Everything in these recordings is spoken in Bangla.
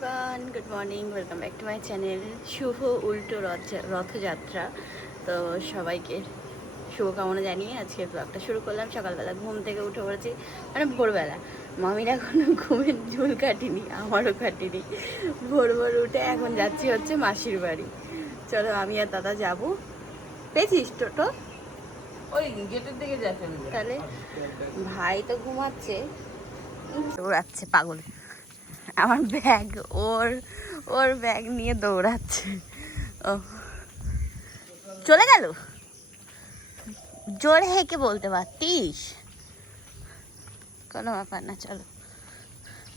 Everyone, good morning, welcome back to my channel. শুভ উল্টো রথযাত্রা। তো সবাইকে শুভকামনা জানিয়ে আজকে ব্লগটা শুরু করলাম। সকালবেলা ঘুম থেকে উঠে পড়েছি, মানে ভোরবেলা। মামির এখনো ঘুমের ঝুল কাটিনি, আমারও কাটিনি। ভোর ভোর উঠে এখন যাচ্ছি হচ্ছে মাসির বাড়ি। চলো আমি আর দাদা যাবো। পেয়েছিস টোটো? ওই গেটের দিকে যাচ্ছে। তাহলে ভাই তো ঘুমাচ্ছে, দৌড়াচ্ছে পাগল। আমার ব্যাগ ওর ওর ব্যাগ নিয়ে দৌড়াচ্ছে। ও চলে গেল। জোরে হেঁকে বলতে পারতিস। কোনো ব্যাপার না, চলো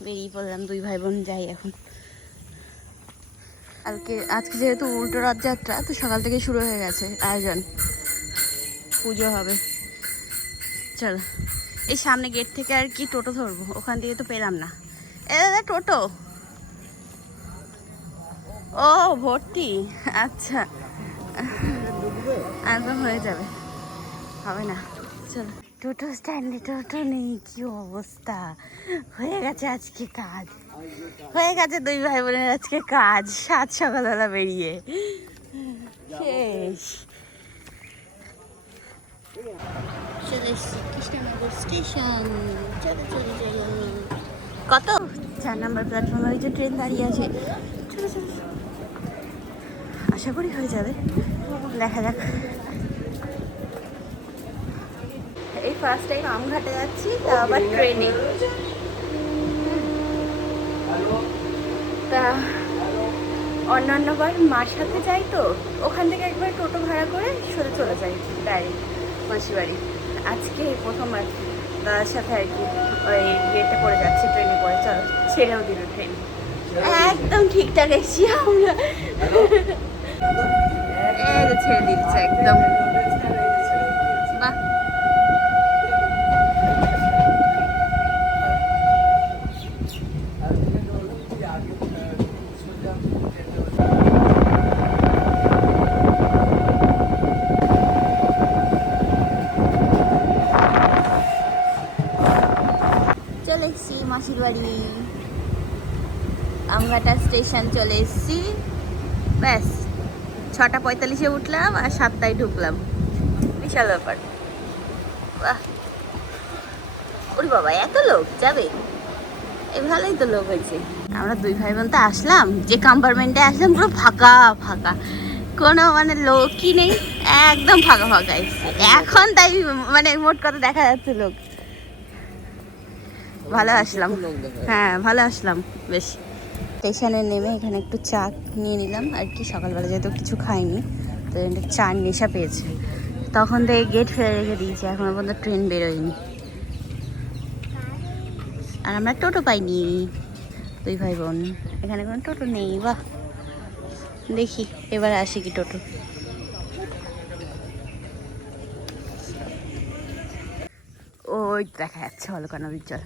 বেরিয়ে পড়লাম। দুই ভাই বোন যাই এখন। আজকে যেহেতু উল্টো রথযাত্রা, তো সকাল থেকে শুরু হয়ে গেছে আয়োজন। পুজো হবে। চলো এই সামনে গেট থেকে আর কি টোটো ধরবো, ওখান থেকে তো পেলাম না। এ দাদা টোটো। ও ভর্তি, আচ্ছা একদম হয়ে যাবে, হবে না। চলো টোটো স্ট্যান্ডে টোটো নেই, কি অবস্থা। হয়ে গেছে আজকে কাজ, হয়ে গেছে দুই ভাই বোনের আজকে কাজ। সকালবেলা বেরিয়ে শেষ। চলে এসছি কৃষ্ণনগর স্টেশন। চলো চলো চলো। কত 4 নম্বর প্ল্যাটফর্মে ওই যে ট্রেন দাঁড়িয়ে আছে। চলো চলো, আশা করি হয়ে যাবে, দেখা যাক। এই ফার্স্ট টাইম আমঘাটে যাচ্ছি, তা আবার ট্রেনে। তা অন্যান্যবার মার সাথে যাই, তো ওখান থেকে একবার টোটো ভাড়া করে সোজা চলে যাই ডাইরেক্ট মাসির বাড়ি। আজকে প্রথমবার দাদার সাথে আর কি ওই ইয়েতে পড়ে যাচ্ছি, ট্রেনে পড়ে। চলো ছেড়েও দিল ট্রেন, একদম ঠিকঠাক এসছি আমরা। ছেড়ে দিচ্ছে একদম, বাহ। চলে এসছি মাসির বাড়ি, আমঘাটা স্টেশন চলে এসছি। ব্যাস 6:45-এ উঠলাম আর 7টায় ঢুকলাম, বিশাল ব্যাপার। বাহ, ওরে বাবা এত লোক যাবে, এই ভালোই তো লোক হয়েছে। আমরা দুই ভাই বোন তো আসলাম, যে কম্পার্টমেন্টে আসলাম পুরো ফাঁকা ফাঁকা, কোনো মানে লোকই নেই, একদম ফাঁকা ফাঁকা এসছে এখন। তাই মানে মোট কথা দেখা যাচ্ছে লোক। ভালো আসলাম, হ্যাঁ ভালো আসলাম বেশ। স্টেশনে নেমে এখানে একটু চা নিয়ে নিলাম আর কি। সকালবেলা যেহেতু কিছু খাইনি, তো একটু চা নেশা পেয়েছে। তখন থেকে গেট ফেলে রেখে দিয়েছে, এখনো পর্যন্ত ট্রেন বেরোয়নি। আর আমরা টোটো পাইনি, দুই ভাই বোন। এখানে কোনো টোটো নেই। বাহ, দেখি এবার আসে কি টোটো। ওই দেখা যাচ্ছে অলকা নদীর জল,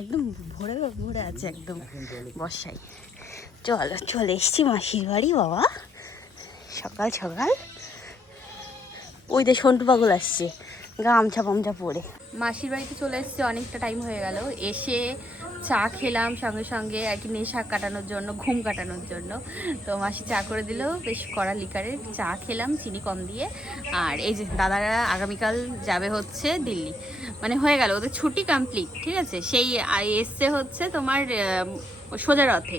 একদম ভরে ভরে আছে একদম বর্ষায়। চলো চলে এসছি মাসির বাড়ি। বাবা সকাল সকাল ওই যে সন্টু পাগল আসছে গামছা পামছা পরে। মাসির বাড়িতে চলে এসেছি, অনেকটা টাইম হয়ে গেল। এসে চা খেলাম সঙ্গে সঙ্গে আর কি, নেশা কাটানোর জন্য, ঘুম কাটানোর জন্য। তো মাসি চা করে দিল, বেশ কড়া লিকারের চা খেলাম চিনি কম দিয়ে। আর এই যে দাদারা আগামীকাল যাবে হচ্ছে দিল্লি, মানে হয়ে গেল ওদের ছুটি কমপ্লিট, ঠিক আছে। সেই এসছে হচ্ছে তোমার সোজা রথে।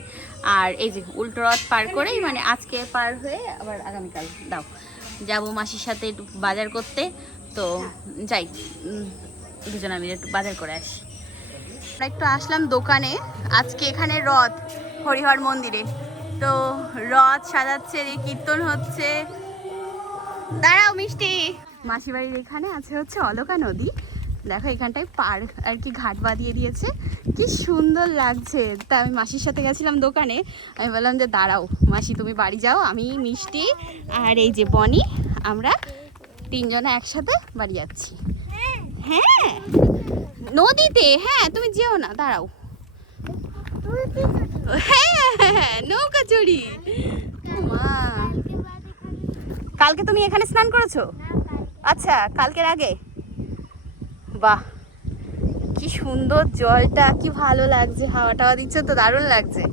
আর এই যে উল্টো রথ পার করেই, মানে আজকে পার হয়ে আবার আগামীকাল দাও যাবো মাসির সাথে একটু বাজার করতে। তো যাই, দুজনে মিলে একটু বাজার করে আসি। আমরা একটু আসলাম দোকানে। আজকে এখানে রথ, হরিহর মন্দিরে। তো রথ সাজাচ্ছে, কীর্তন হচ্ছে। দাঁড়াও মিষ্টি। মাসির বাড়ির এখানে আছে হচ্ছে অলকা নদী। দেখো এখানটায় পার আর কি ঘাট বাঁধিয়ে দিয়েছে, কি সুন্দর লাগছে। তা আমি মাসির সাথে গেছিলাম দোকানে, আমি বললাম যে দাঁড়াও মাসি তুমি বাড়ি যাও, আমি মিষ্টি আর এই যে বনি, আমরা তিনজনে একসাথে বাড়ি যাচ্ছি। হ্যাঁ নদীতে, হ্যাঁ তুমি যেও না, দাঁড়াও। হ্যাঁ নৌকা চড়ি। মা কালকে তুমি এখানে স্নান করেছো? আচ্ছা কালকের আগে। বাহ কি সুন্দর জলটা, কি ভালো লাগছে, হাওয়া টাওয়া দিচ্ছে তো দারুণ লাগছে।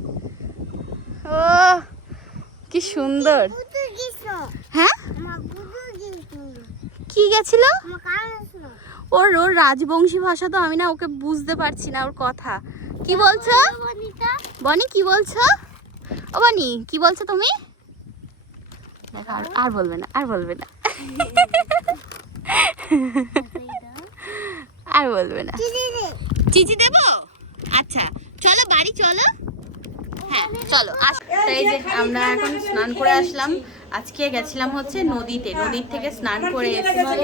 ও কি সুন্দর। হ্যাঁ কি গেছিল? ওর ওর রাজবংশী ভাষা তো আমি না ওকে বুঝতে পারছি না ওর কথা। কি বলছো বনি? কি বলছো ও বনি? কি বলছো তুমি? দেখো আর বলবে না, আর বলবে না, আর বলবে না। চিচি দেবো? আচ্ছা চলো বাড়ি চলো। হ্যাঁ চলো আস। তো এই যে আমরা এখন স্নান করে আসলাম। আজকে গেছিলাম হচ্ছে নদীতে, নদীর থেকে স্নান করে এসেছি।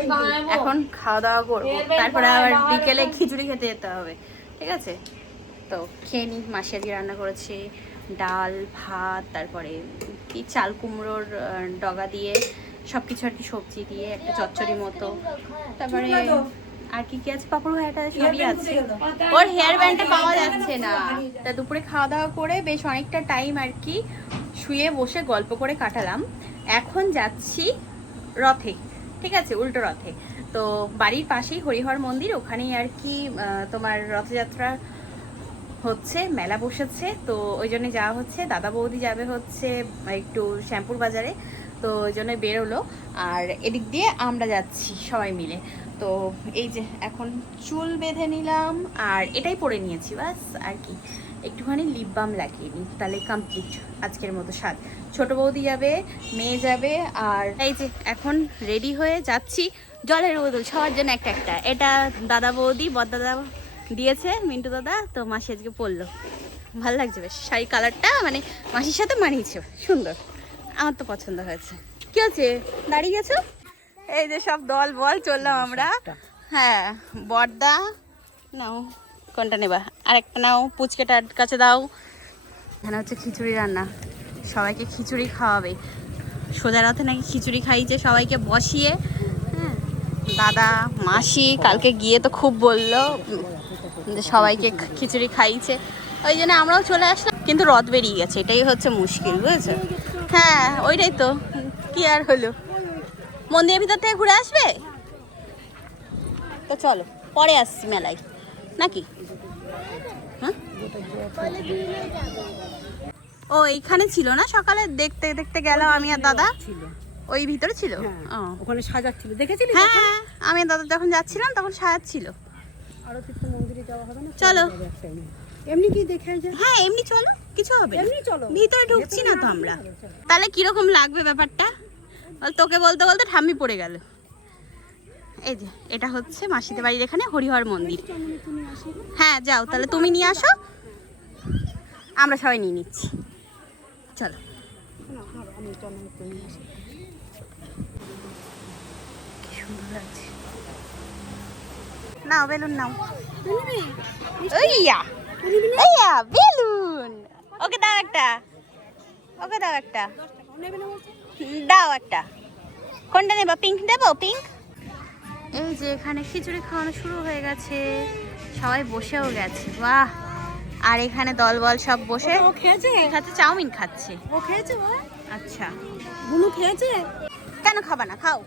এখন খাওয়া দাওয়া করবো, তারপরে আবার বিকেলে খিচুড়ি খেতে যেতে হবে। ঠিক আছে, তো খেয়ে নিই। মাসি আজকে রান্না করেছে ডাল ভাত, তারপরে কি চাল কুমড়োর ডগা দিয়ে সব কিছু আর কি সবজি দিয়ে একটা চচ্চড়ি মতো, তারপরে আর কি কি আছে, পাপড় ভাইটা সবই আছে। ওর হেয়ার ব্যান্ডটা পাওয়া যাচ্ছে না। তা দুপুরে খাওয়া দাওয়া করে বেশ অনেকটা টাইম আর কি শুয়ে বসে গল্প করে কাটালাম। এখন যাচ্ছি রথে, ঠিক আছে, উল্টো রথে। তো বাড়ির পাশেই হরিহর মন্দির, ওখানেই আর কি তোমার রথযাত্রা হচ্ছে, মেলা বসেছে। তো ওই জন্য যাওয়া হচ্ছে। দাদা বৌদি যাবে হচ্ছে একটু শ্যামপুর বাজারে, তো ওই জন্য বেরোলো। আর এদিক দিয়ে আমরা যাচ্ছি সবাই মিলে। তো এই যে এখন চুল বেঁধে নিলাম আর এটাই পরে নিয়েছি বাস। আর কি একটুখানি লিপ বাম লাগিয়ে নিই, তাহলে কমপ্লিট আজকের মতো সাজ। ছোট বৌদি যাবে, মেয়ে যাবে, আর এই যে এখন রেডি হয়ে যাচ্ছি। জলের বোতল সবার জন্য একটা একটা। এটা দাদা বৌদি বড়দাদা দিয়েছে, মিন্টু দাদা। তো মাসি আজকে পরলো, ভালো লাগছে বেশ। শাড়ি কালারটা মানে মাসির সাথে মানিয়েছে, সুন্দর, আমার তো পছন্দ হয়েছে। কি হচ্ছে দাঁড়িয়ে গেছো? এই যে সব দল বল চললাম আমরা। হ্যাঁ বড়দা নাও, কোনটা নেবা? আরেকটা নাও, পুচকেটার কাছে দাও। এখানে হচ্ছে খিচুড়ি রান্না, সবাইকে খিচুড়ি খাওয়াবে। সোজা রাতে নাকি খিচুড়ি খাইয়েছে সবাইকে বসিয়ে। হ্যাঁ দাদা মাসি কালকে গিয়ে তো খুব বললো যে সবাইকে খিচুড়ি খাইয়েছে, ওই জন্য আমরাও চলে আসলাম। কিন্তু রথ বেরিয়ে গেছে, এটাই হচ্ছে মুশকিল, বুঝেছো? হ্যাঁ ওইটাই তো, কি আর হলো, মন্দিরের ভিতর থেকে ঘুরে আসবে। তো চলো পরে আসছি মেলায় নাকি। হ্যাঁ ও এইখানে ছিল না, সকালে দেখতে দেখতে গেলাম আমি আর দাদা। ওই ভিতরে ছিল, ওখানে সাজাচ্ছিল, দেখেছিলি? হ্যাঁ আমি আর দাদা যখন যাচ্ছিলাম তখন সাজাচ্ছিল। আরতিতে মন্দিরে যাওয়া হবে না? চলো এমনি কি দেখে যায়? হ্যাঁ এমনি চলো, কিছু হবে না। এমনি চলো, ভিতরে ঢুকছি না তো আমরা। তাহলে কিরকম লাগবে ব্যাপারটা বল? তোকে বলতে বলতে ঠাম্মি পড়ে গেল। এই যে এটা হচ্ছে মাসিদের বাড়ির এখানে হরিহর মন্দির। হ্যাঁ যাও তাহলে, তুমি নিয়ে আসো, আমরা সবাই নিয়ে নিচ্ছি। চলো কি সুন্দর লাগছে। নাও বেলুন নাও। ওইয়া ওইয়া বেলুন, ওকে দাও একটা, ওকে দাও একটা, দাও একটা। কোনটা নেবা? পিঙ্ক দেবো? পিঙ্ক। এই যে এখানে খিচুড়ি খাওয়ানো শুরু হয়ে গেছে, সবাই বসেও গেছে। বাহ, আর এখানে দলবল সব বসে খেয়েছে, খাচ্ছে, চাউমিন খাচ্ছে। ও খেয়েছে? আচ্ছা বুনু খেয়েছে? কেন খাবা না? খাও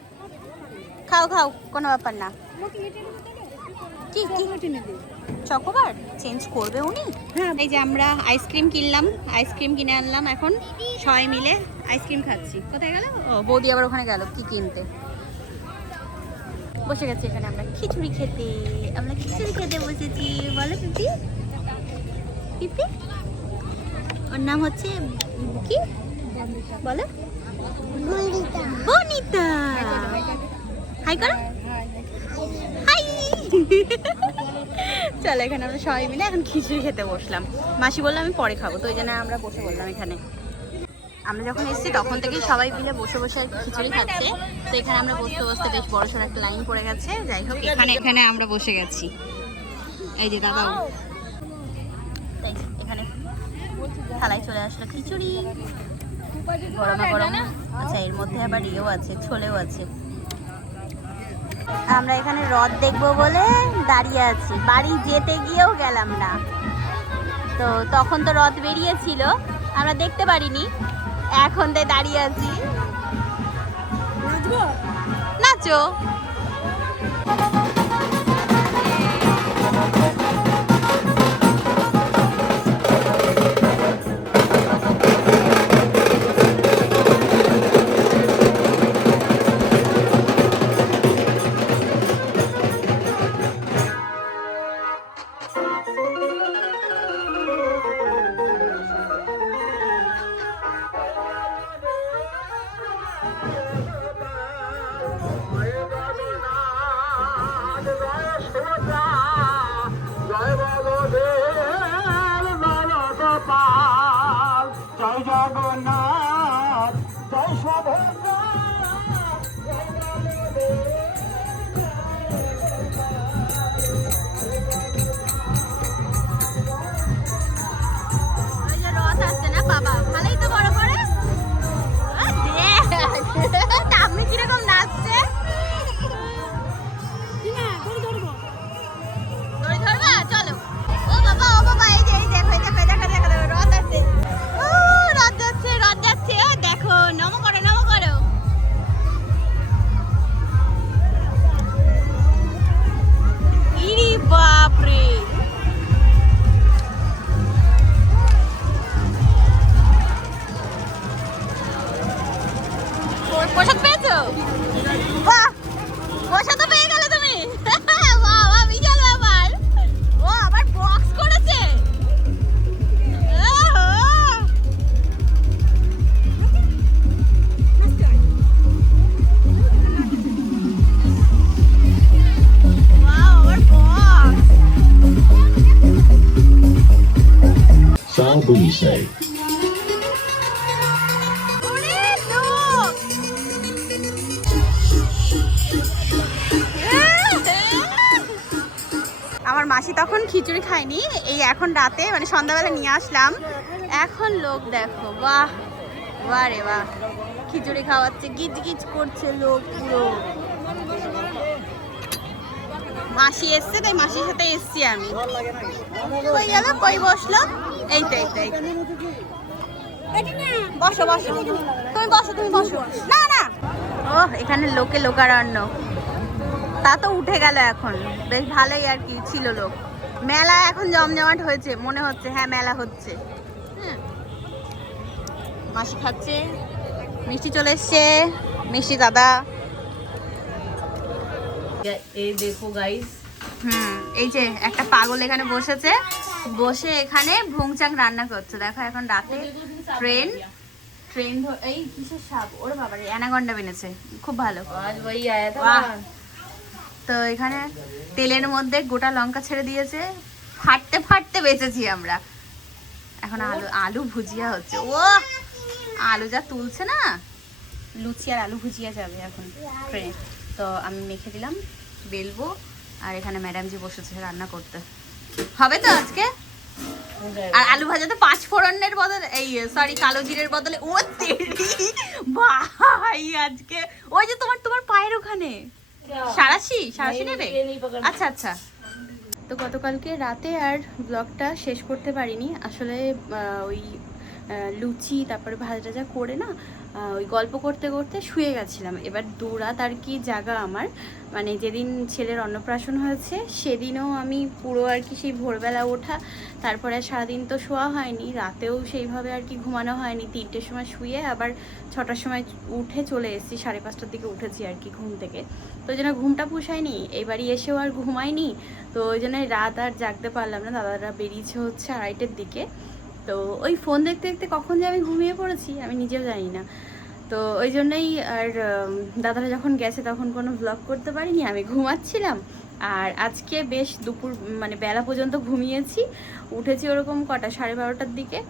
খাও খাও, কোনো ব্যাপার না। কি কি চকোবার চেঞ্জ করবে উনি? হ্যাঁ। এই যে আমরা আইসক্রিম কিনলাম, আইসক্রিম কিনে আনলাম, এখন সবাই মিলে আইসক্রিম খাচ্ছি। কোথায় গেল? ও বৌদি আবার ওখানে গেল কি কিনতে। বসে গেছি এখানে আমরা খিচুড়ি খেতে। আমরা খিচুড়ি খেতে বসেছি। বলো পিপি, পিপি ওর নাম হচ্ছে কি বলো? বনিতা। হাই করো, হাই। চলো এখানে আমরা সবাই মিলে এখন খিচুড়ি খেতে বসলাম। মাসি বললো আমি পরে খাবো, তো ওই জন্য আমরা বসে বললাম এখানে। আমরা যখন এসেছি তখন থেকেই সবাই মিলে বসে বসে আর খিচুড়ি খাচ্ছে। তো এখানে আমরা বসতে বসতে বেশ বড় সড়ো একটা লাইন পড়ে গেছে। যাই হোক এখানে এখানে আমরা বসে গেছি। এই যে দাদাও, এখানে থালায় চলে আসলো খিচুড়ি, গরমা গরম। আচ্ছা এর মধ্যে আবার ইয়েও আছে, ছোলেও আছে। আমরা এখানে রথ দেখবো বলে দাঁড়িয়ে আছি, বাড়ি যেতে গিয়েও গেলাম না। তো তখন তো রথ বেরিয়েছিল, আমরা দেখতে পারিনি। এখন তাই দাঁড়িয়ে আছি। নাচো। Bulisay. আমার মাসি তখন খিচুড়ি খায়নি, এই এখন রাতে মানে সন্ধ্যাবেলা নিয়ে আসলাম। এখন লোক দেখো, বাহ বাহ রে বাহ, খিচুড়ি খাওয়াচ্ছে, গিজ গিজ করছে লোক পুরো। মাসি এসছে তাই মাসির সাথে এসছি আমি। কই গেল, কই বসলো? এই তো এই তো এই তো। বসো বসো, তুমি বসো, তুমি বসো। না না, ও এখানে লোকে লোকারণ্য। তা তো উঠে গেল এখন, বেশ ভালোই আর কি ছিল লোক। মেলা এখন জমজমাট হয়েছে মনে হচ্ছে, হ্যাঁ মেলা হচ্ছে। হ্যাঁ, মাসি খাচ্ছে, মিষ্টি চলে এসছে, মিষ্টি দাদা। এই দেখো গাইস, এই যে একটা পাগল এখানে বসেছে, বসে এখানে ভুংচাং রান্না করছে। দেখো এখন রাতে ট্রেন এই কিসের সাপ, ওরে বাবা রে, অ্যানাকন্ডা বেনেছে, খুব ভালো। আজ ভাই আয়া থা। বাহ। তো এখানে তেলের মধ্যে গোটা লঙ্কা ছেড়ে দিয়েছে, ফাটতে ফাটতে বেঁচেছি আমরা। এখন আলু ভুজিয়া হচ্ছে। ও আলু যা তুলছে না, লুচি আর আলু ভুজিয়া যাবে এখন ট্রেনে। তো আমি মেখে দিলাম, বেলবো। আর এখানে ম্যাডাম জি বসেছে রান্না করতে, হবে তো আজকে। আর আলু ভাজাতে 5 ফোড়নের বদলে, এই সরি কালো জিরের বদলে, ও তেরি ভাই আজকে ওই যে তোমার পায়ের ওখানে সারাশি নেবে। আচ্ছা আচ্ছা। তো গতকালকে রাতে আর ব্লগটা শেষ করতে পারিনি আসলে। ওই লুচি তারপরে ভাজা টাজা করে না, ওই গল্প করতে করতে শুয়ে গেছিলাম। এবার দুরাত আর কি জাগা আমার, মানে যেদিন ছেলের অন্নপ্রাশন হয়েছে সেদিনও আমি পুরো আর কি সেই ভোরবেলা ওঠা, তারপরে সারাদিন তো শোয়া হয়নি, রাতেও সেইভাবে আর কি ঘুমানো হয়নি। 3টের সময় শুয়ে আবার 6টার সময় উঠে চলে এসেছি, 5:30টার দিকে উঠেছি আর কি ঘুম থেকে। তো ওই জন্য ঘুমটা পুষায়নি, এই বাড়ি এসেও আর ঘুমায়নি। তো ওই জন্য রাত আর জাগতে পারলাম না। দাদারা বেরিয়েছে হচ্ছে 2:30টার দিকে। তো ওই ফোন দেখতে দেখতে কখন যে আমি ঘুমিয়ে পড়েছি আমি নিজেও জানি না। তো ওই জন্যই আর দাদারা যখন গেছে তখন কোনো ব্লগ করতে পারিনি, আমি ঘুমাচ্ছিলাম। আর আজকে বেশ দুপুর মানে বেলা পর্যন্ত ঘুমিয়েছি, উঠেছি ওরকম কটা 12:30টার দিকে।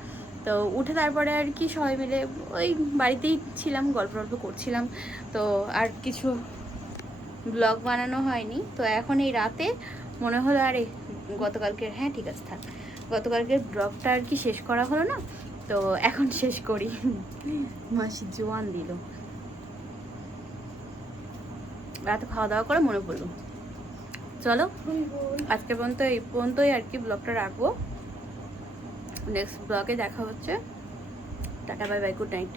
তো উঠে তারপরে আর কি সবাই মিলে ওই বাড়িতেই ছিলাম, গল্প করছিলাম। তো আর কিছু ব্লগ বানানো হয়নি। তো এখন এই রাতে মনে হলো আরে গতকালকের, হ্যাঁ ঠিক আছে থাক, গতকালকের ব্লগটা আর কি শেষ করা হলো না, তো এখন শেষ করি। মাসি জোয়ান দিল, রাতে খাওয়া দাওয়া করে মনে পড়লো। চলো আজকে পর্যন্ত এই পর্যন্তই আর কি ব্লগটা রাখবো। নেক্সট ব্লগে দেখা হচ্ছে। Tata bye bye, good night.